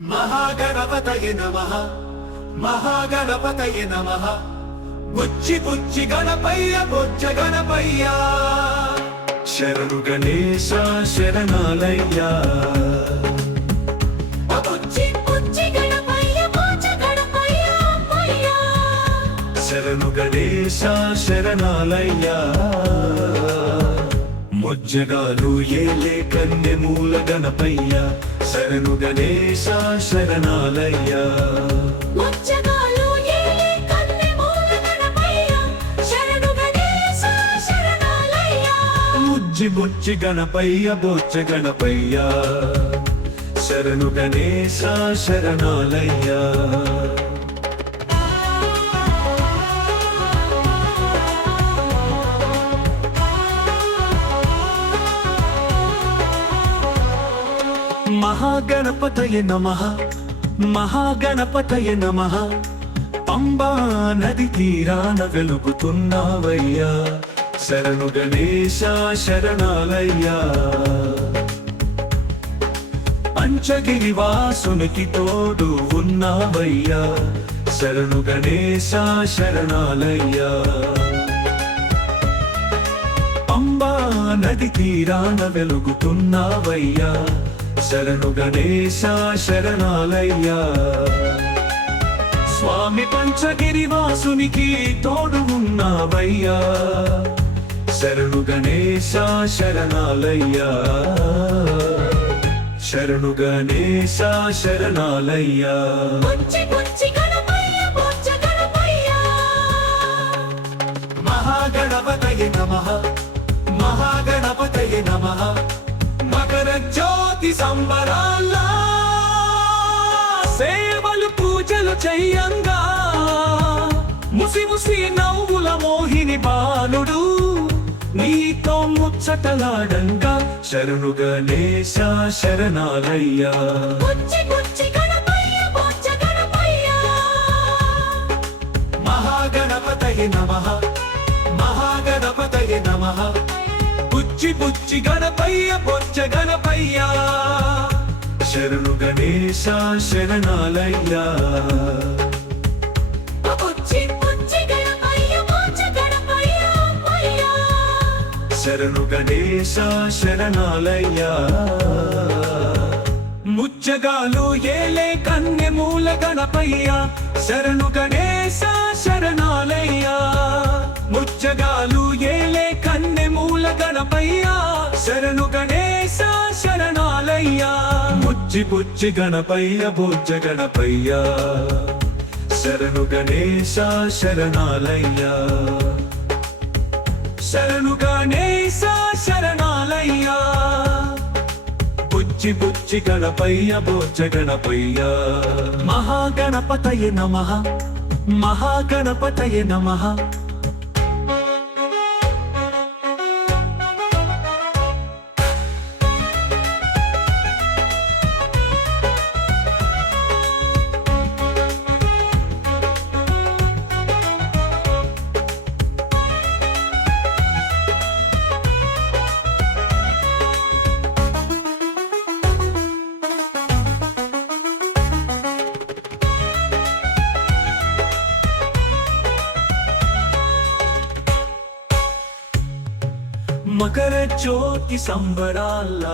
మహాగణపతయే నమః మహాగణపతయే నమః బుచ్చి బుచ్చి గణపయ్య బొజ్జ గణపయ్య శరణు గణేశ శరణాలయ్య బుచ్చి బుచ్చి గణపయ్య బొజ్జ గణపయ్య అమ్మయ్య శరణు గణేశ శరణాలయ్య ముజ్జగాలు ఏలే కన్నె మూల గణపయ్య శరణు గణేశ శరణాలయ్య ముజ్జగాలు ఏలే కన్నె మూల గణపయ్య శరణు గణేశ శరణాలయ్య ముజ్జి బుచ్చి గణపయ్య బొజ్జ గణపయ్య శరణు గణేశ శరణాలయ్య మహాగణపతయే నమః మహాగణపతయే నమః పంబా నది తీరాన వెలుగుతున్నావయ్యా శరణు గణేశ శరణాలయ్యా పంచగిరి వాసునికి తోడు ఉన్నావయ్యా శరణు గణేశ శరణాలయ్యా పంబా నది తీరాన వెలుగుతున్నావయ్యా శరణు గణేశ శరణాలయ్యా స్వామి పంచగిరి వాసునికి తోడు ఉన్నావయ్యా శరణు గణేశ శరణాలయ్యా శరణు గణేశ శరణాలయ్యా బుచ్చి బుచ్చి గణపయ్య బొజ్జ గణపయ్య మహాగణపతయే నమః మహాగణపతయే నమః మకర జ్యోతి సంబరాల సేవలు పూజలు చెయ్యంగా ముసి ముసి నవ్వుల మోహిని బాలుడు నీతో ముచ్చటలాడంగా శరణు గణేశ శరణాలయ్యా బుచ్చి బుచ్చి గణపయ్య బొజ్జ గణపయ్య మహాగణపతయే నమః మహాగణపతయే నమః బుచ్చి బుచ్చి గణపయ్య బొజ్జ గణపయ్య శరణు గణేశ శరణాలయ్యా బుచ్చి బుచ్చి గణపయ్య బొజ్జ గణపయ్య అమ్మయ్య శరణు గణేశ శరణాలయ్యా ముజ్జగాలు ఏలే కన్నె మూల గణపయ్య శరణు గణేశ శరణాలయ్యా ముజ్జగాలు ఏలే కన్నె మూల గణపయ్య శరణు గణేశ శరణాలయ్యా ముజ్జి బుజ్జి గణపయ్య బొజ్జ గణపయ్య శరణు గణేశ శరణాలయ్యా శరణు గణేశ శరణాలయ్యా బుజ్జి బుజ్జి గణపయ్య బొజ్జ గణపయ్య మహాగణపతయే నమః మహాగణపతయే నమః మకర జ్యోతి సంబరాల